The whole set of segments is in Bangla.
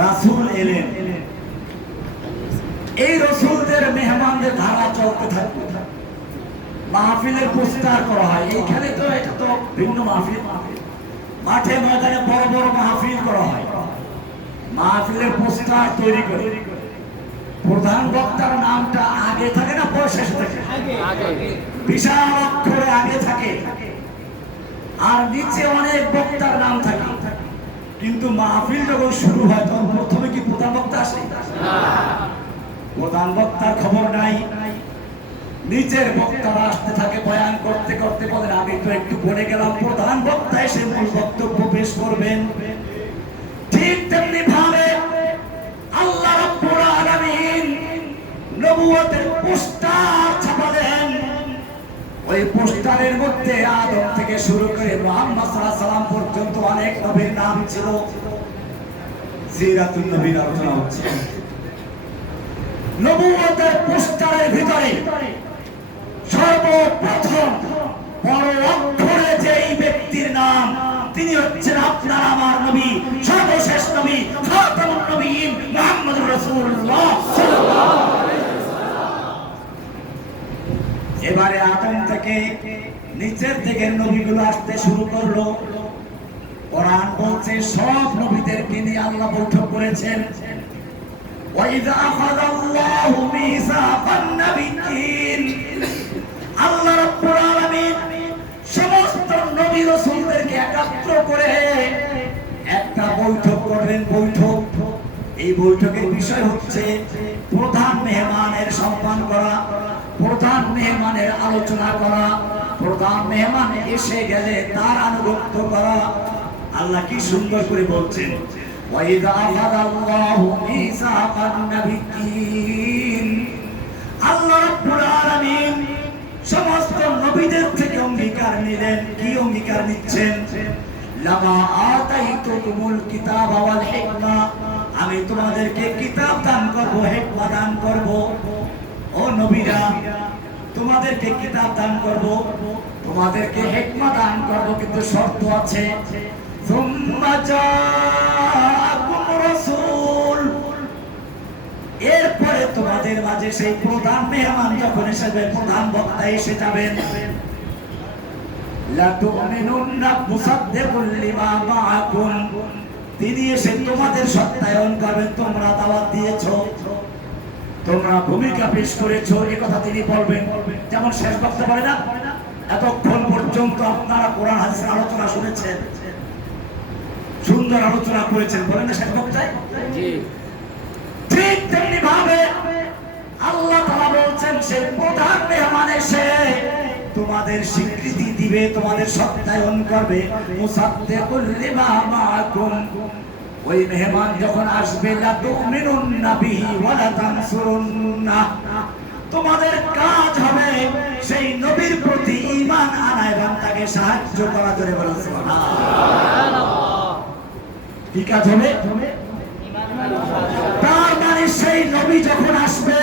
রাসূল এলেন। এই রসুলদের মেহমানদের ধারা চলতে থাকবে। মাহফিলের প্রস্তার করা হয়। এইখানে তো এটা তো ভিন্ন মাহফিল। মাঠে ময়দানে বড় বড় মাহফিল করা হয়। মাহফিলের পোস্টার তৈরি করে। প্রধান বক্তার নামটা আগে থাকে না, পরে শেষে থাকে। বিশাল অক্ষরে আগে থাকে। আর নিচে অনেক বক্তার নাম থাকে। কিন্তু মাহফিল যখন শুরু হয়, তখন প্রথমে কি প্রধান বক্তা আসে? প্রধান বক্তার খবর নাই। নিচের বক্তারা আসতে থাকে বয়ান করতে করতে, বলেন, আমি তো একটু বলে গেলাম, প্রধান বক্তা এসে মূল বক্তব্য পেশ করবেন। ঠিক তেমনি ভাবে আল্লাহ নবুয়তের ওই পোস্টারের মধ্যে আদম থেকে শুরু করে মুহাম্মদ সাল্লাম পর্যন্ত অনেক নবীর নাম ছিল। সিরাতুন নবীর আলোচনা হচ্ছে। নবুয়তের পোস্টারের ভিতরে সর্বপ্রথম বড় অক্ষরে ব্যক্তির নাম, তিনি হচ্ছেন আপনার আমার নবী, সর্বশেষ নবী, খাতামুন নবীন মুহাম্মদুর রাসূলুল্লাহ। এবারে আদম থেকে নিচের থেকে নবীগুলো আসতে শুরু করলো কোরআন বলছে সব নবীদেরকে নিয়ে আল্লাহ বৈঠক করেছেন وَإِذَا أَخَذَ اللَّهُ مِيثَاقَ النَّبِيِّينَ আল্লাহ রাব্বুল আলামিন সমস্ত নবী রাসূলদেরকে একাত্র করে একটা বৈঠক করলেন বৈঠক এই বৈঠকের বিষয় হচ্ছে প্রধান মেহমানের সম্মান করা প্রধান মেহমানের আলোচনা করা, প্রধান মেহমান এসে গেলে তার আনুগত্য করা। আল্লাহ কি সুন্দর করে বলছেন আল্লাহ রাব্বুল সমস্ত নবীদের থেকে অঙ্গীকার নিলেন। কি অঙ্গীকার নিচ্ছেন? লামা আতাইতুকুমুল কিতাব ওয়াল হিকমা। আমি তোমাদেরকে কিতাব দান করব, হিকমা দান করব। ও নবীরা তোমাদেরকে কিতাব দান করব তোমাদেরকে হিকমা দান করব কিন্তু শর্ত আছে। এরপরে তোমাদের মাঝে সেই প্রধান মেহমান যখন এসে যাবে, প্রধান বক্তা এসে যাবেন। তিনি এসে তোমাদের সত্যায়ন করবেন তোমরা দাওয়াত দিয়েছ। তোমরা ভূমিকা পেশ করেছ এ কথা তিনি বলবেন। যেমন শেষ বক্তা বলে না এতক্ষণ পর্যন্ত আপনারা কোরআন হাদিসের আলোচনা শুনেছেন। সুন্দর আলোচনা করেছেন। বলেন না শেষ বক্তায়? ঠিক তেমনি ভাবে আল্লাহ তাআলা বলছেন সে প্রধান মেহমান এসে তোমাদের স্বীকৃতি দিবে তোমাদের সত্যায়ন করবে। মুসাদ্দিকুল লিমা মাআকুম। ওই মেহমান যখন আসবে লা তুমিনুন্না বিহি ওয়া লা তানসুরুন্না তোমাদের কাজ হবে সেই নবীর প্রতি ঈমান আনা এবং তাকে সাহায্য করা বলা সুবহানাল্লাহ। কি কাজ হবে? তার মানে সেই নবী যখন আসবে,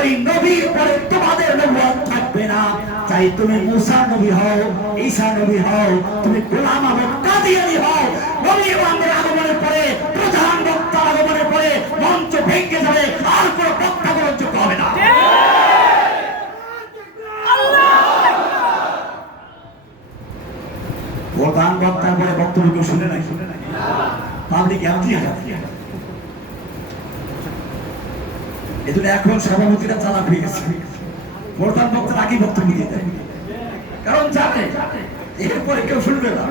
ওই নবীর পরে তোমাদের নবুয়ত থাকবে না। চাই তুমি মুসা নবী হও, ঈসা নবী হও, তুমি গোলাম আহমদ কাদিয়ানি হও নবী ইমামদের আগমনের পরে প্রধান বক্তার আগমনের পরে মঞ্চ ভেঙে যাবে আর কোনো বক্তা গ্রহণযোগ্য হবে না প্রধান বক্তার বক্তব্য কেউ শুনে নাই? পাবলিক নাই পাবলিক এমনি এজন্য এখন সভাপতিরা চালাক হয়ে গেছে। প্রধান বক্তার আগে বক্তব্য দিয়ে দেয় কারণ জানে, এরপরে কেউ শুনবে না।